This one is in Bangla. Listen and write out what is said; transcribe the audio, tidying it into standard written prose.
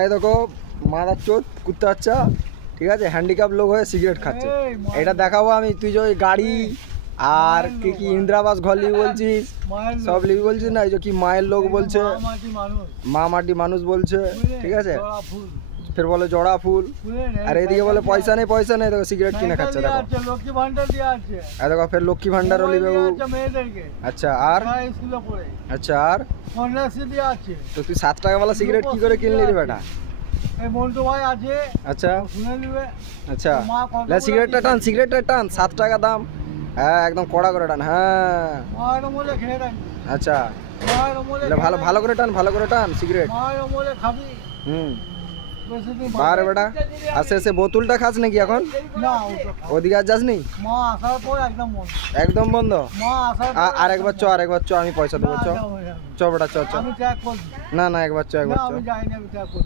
এই দেখো মাদার চোদ কুত্তা বাচ্চা, ঠিক আছে, হ্যান্ডিক্যাপ লোক হয়ে সিগারেট খাচ্ছে। এটা দেখাবো আমি। তুই যে ওই গাড়ি আর কি কি ইন্দিরাবাস ঘর লিবি বলছিস, সব লিবি বলছিস না, এই যে কি মায়ের লোক বলছে, মা মাটি মানুষ বলছে, ঠিক আছে, ফের বলে জড়া ফুল, আর এদিকে বলে পয়সা নেই পয়সা নেই, দেখো সিগারেট কিনে খাচ্ছে। দেখো লক্ষ্মী ভান্ডার দিয়ে আছে, দেখো ফের লক্ষ্মী ভান্ডারও লিবে। আচ্ছা আর আচ্ছা আর কন্যাশ্রী দিয়ে আছে। তো তুই 7 টাকাওয়ালা সিগারেট কি করে কিনলি রে বেটা? এই মন্টু ভাই আছে, আচ্ছা শুনে নিবে। আচ্ছা লে সিগারেটটা টান, সিগারেটটা টান, 7 টাকা দাম। হ্যাঁ একদম কড়া করে টান। হ্যাঁ মায়ের আমলে খেয়ে রাখবি। আচ্ছা মায়ের আমলে ভালো ভালো করে টান, ভালো করে টান সিগারেট। মায়ের আমলে খাবি। বারে বেটা আস্তে আস্তে বোতলটা খাস নাকি এখন? না ওদিকে আর যাস নি? মা আসার পর একদম বন্ধ। একদম বন্ধ? মা আসার আরেকবার চ, আরেকবার চ, আমি পয়সা দেবো। চ চ বেটা চ চ। আমি ত্যাগ করছি। না না একবার চ, একবার চ। আমি যাইনি, আমি ত্যাগ করছি।